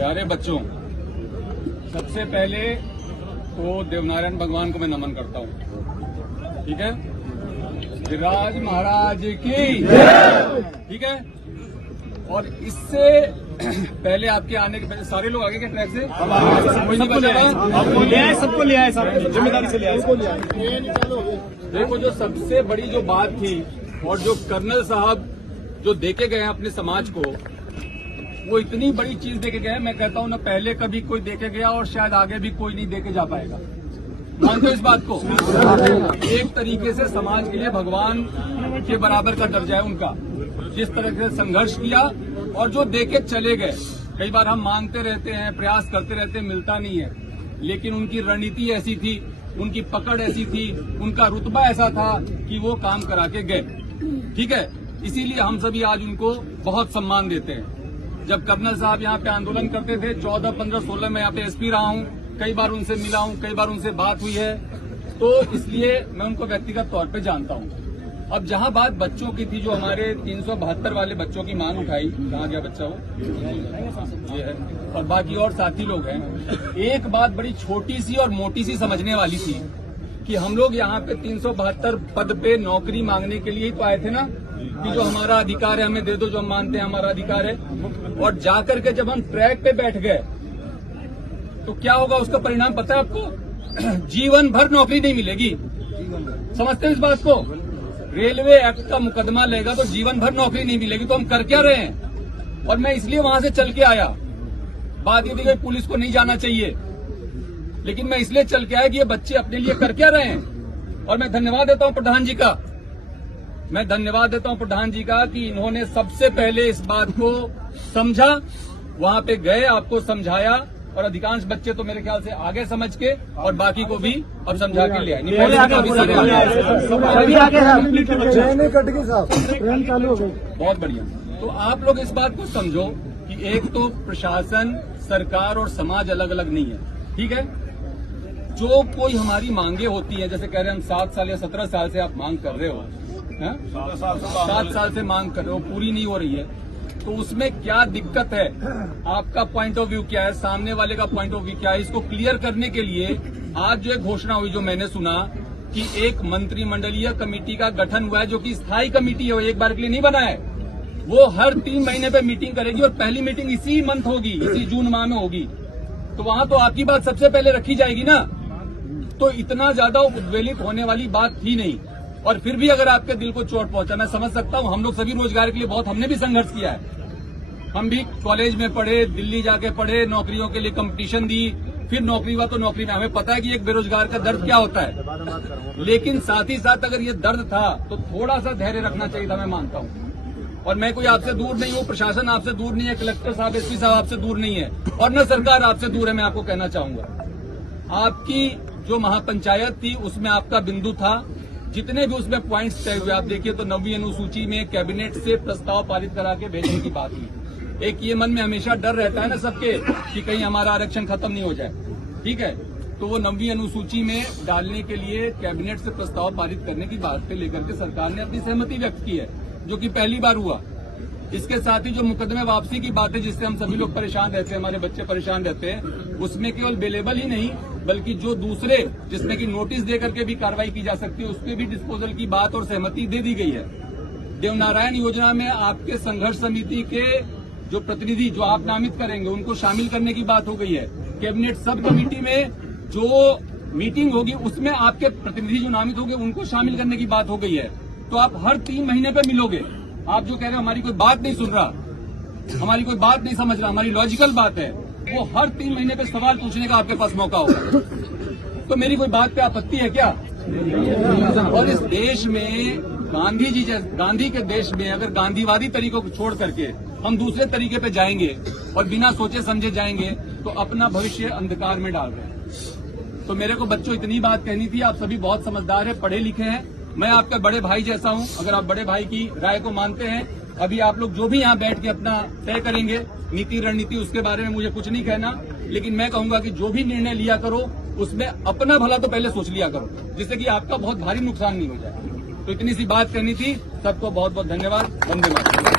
प्यारे बच्चों, सबसे पहले तो देवनारायण भगवान को मैं नमन करता हूँ। ठीक है, गिरिराज महाराज की, ठीक है। और इससे पहले आपके आने के पहले सारे लोग आगे के ट्रैक से सबको ले आए सब जिम्मेदारी से ले आए। देखो, जो सबसे बड़ी जो बात थी और जो कर्नल साहब जो देके गए हैं अपने समाज को, वो इतनी बड़ी चीज देके गए हैं। मैं कहता हूं ना, पहले कभी कोई देके गया और शायद आगे भी कोई नहीं देके जा पाएगा। मानते हो इस बात को? एक तरीके से समाज के लिए भगवान के बराबर का दर्जा है उनका, जिस तरह से संघर्ष किया और जो देके चले गए। कई बार हम मांगते रहते हैं, प्रयास करते रहते हैं, मिलता नहीं है, लेकिन उनकी रणनीति ऐसी थी, उनकी पकड़ ऐसी थी, उनका रुतबा ऐसा था कि वो काम करा के गए। ठीक है, इसीलिए हम सभी आज उनको बहुत सम्मान देते हैं। जब कर्नल साहब यहाँ पे आंदोलन करते थे 14, 15, 16 में यहाँ पे एसपी रहा हूँ, कई बार उनसे मिला हूँ, कई बार उनसे बात हुई है, तो इसलिए मैं उनको व्यक्तिगत तौर पे जानता हूँ। अब जहाँ बात बच्चों की थी, जो हमारे 372 वाले बच्चों की मांग उठाई, कहाँ गया बच्चा वो, ये है, और बाकी और साथी लोग हैं। एक बात बड़ी छोटी सी और मोटी सी समझने वाली थी कि हम लोग यहाँ पे 372 पद पे नौकरी मांगने के लिए ही तो आए थे ना, कि जो हमारा अधिकार है हमें दे दो, जो हम मानते हैं हमारा अधिकार है। और जाकर के जब हम ट्रैक पे बैठ गए तो क्या होगा, उसका परिणाम पता है आपको? जीवन भर नौकरी नहीं मिलेगी। समझते हैं इस बात को? रेलवे एक्ट का मुकदमा लेगा तो जीवन भर नौकरी नहीं मिलेगी। तो हम कर क्या रहे हैं? और मैं इसलिए वहां से चल के आया। बात ये थी कि पुलिस को नहीं जाना चाहिए, लेकिन मैं इसलिए चल के आया कि ये बच्चे अपने लिए कर क्या रहे हैं। और मैं धन्यवाद देता हूं प्रधान जी का, मैं धन्यवाद देता हूं प्रधान जी का कि इन्होंने सबसे पहले इस बात को समझा, वहां पे गए, आपको समझाया, और अधिकांश बच्चे तो मेरे ख्याल से आगे समझ के और बाकी को भी अब समझा के ले आए। बहुत बढ़िया। तो आप लोग इस बात को समझो कि एक तो प्रशासन, सरकार और समाज अलग अलग नहीं है। ठीक है, जो कोई हमारी मांगे होती है, जैसे कह रहे हैं हम 7 साल या 17 साल से आप मांग कर रहे हो, 7 साल से मांग कर रहे हो, पूरी नहीं हो रही है, तो उसमें क्या दिक्कत है? आपका पॉइंट ऑफ व्यू क्या है, सामने वाले का पॉइंट ऑफ व्यू क्या है? इसको क्लियर करने के लिए आज जो एक घोषणा हुई, जो मैंने सुना कि एक मंत्रिमंडलीय कमेटी का गठन हुआ है, जो कि स्थायी कमेटी है, वो एक बार के लिए नहीं बना है। वो हर 3 महीने पे मीटिंग करेगी और पहली मीटिंग इसी मंथ होगी, इसी जून माह में होगी। तो वहां तो आपकी बात सबसे पहले रखी जाएगी ना। तो इतना ज्यादा उद्वेलित होने वाली बात थी नहीं। और फिर भी अगर आपके दिल को चोट पहुंचा, मैं समझ सकता हूं। हम लोग सभी रोजगार के लिए बहुत, हमने भी संघर्ष किया है। हम भी कॉलेज में पढ़े, दिल्ली जाके पढ़े, नौकरियों के लिए कंपटीशन दी, फिर नौकरी हुआ तो नौकरी में हमें पता है कि एक बेरोजगार का दर्द क्या होता है। लेकिन साथ ही साथ अगर ये दर्द था तो थोड़ा सा धैर्य रखना चाहिए था, मैं मानता हूं। और मैं कोई आपसे दूर नहीं हूं, प्रशासन आपसे दूर नहीं है, कलेक्टर साहब, एसपी साहब आपसे दूर नहीं है, और न सरकार आपसे दूर है। मैं आपको कहना चाहूंगा, आपकी जो महापंचायत थी उसमें आपका बिंदु था, जितने भी उसमें पॉइंट्स तय हुए, आप देखिए तो 9वीं अनुसूची में कैबिनेट से प्रस्ताव पारित करा के भेजने की बात हुई। एक ये मन में हमेशा डर रहता है ना सबके कि कहीं हमारा आरक्षण खत्म नहीं हो जाए। ठीक है, तो वो 9वीं अनुसूची में डालने के लिए कैबिनेट से प्रस्ताव पारित करने की बात पे लेकर के सरकार ने अपनी सहमति व्यक्त की है, जो कि पहली बार हुआ। इसके साथ ही जो मुकदमे वापसी की बात है, जिससे हम सभी लोग परेशान रहते हैं, हमारे बच्चे परेशान रहते हैं, उसमें केवल बेलेबल ही नहीं बल्कि जो दूसरे, जिसमें कि नोटिस दे करके भी कार्रवाई की जा सकती है, उसके भी डिस्पोजल की बात और सहमति दे दी गई है। देवनारायण योजना में आपके संघर्ष समिति के जो प्रतिनिधि जो आप नामित करेंगे, उनको शामिल करने की बात हो गई है। कैबिनेट सब कमेटी में जो मीटिंग होगी उसमें आपके प्रतिनिधि जो नामित होंगे उनको शामिल करने की बात हो गई है। तो आप हर 3 महीने पे मिलोगे। आप जो कह रहे हो हमारी कोई बात नहीं सुन रहा, हमारी कोई बात नहीं समझ रहा, हमारी लॉजिकल बात है, वो हर 3 महीने पे सवाल पूछने का आपके पास मौका होगा। तो मेरी कोई बात पे आपत्ति है क्या? और इस देश में गांधी के देश में अगर गांधीवादी तरीकों को छोड़ करके हम दूसरे तरीके पे जाएंगे और बिना सोचे समझे जाएंगे तो अपना भविष्य अंधकार में डाल रहे हैं। तो मेरे को बच्चों इतनी बात कहनी थी। आप सभी बहुत समझदार हैं, पढ़े लिखे हैं, मैं आपका बड़े भाई जैसा हूं। अगर आप बड़े भाई की राय को मानते हैं, अभी आप लोग जो भी यहाँ बैठ के अपना तय करेंगे नीति रणनीति, उसके बारे में मुझे कुछ नहीं कहना, लेकिन मैं कहूंगा कि जो भी निर्णय लिया करो उसमें अपना भला तो पहले सोच लिया करो, जिससे कि आपका बहुत भारी नुकसान नहीं हो जाए। तो इतनी सी बात करनी थी। सबको बहुत बहुत धन्यवाद। वंदे मातरम।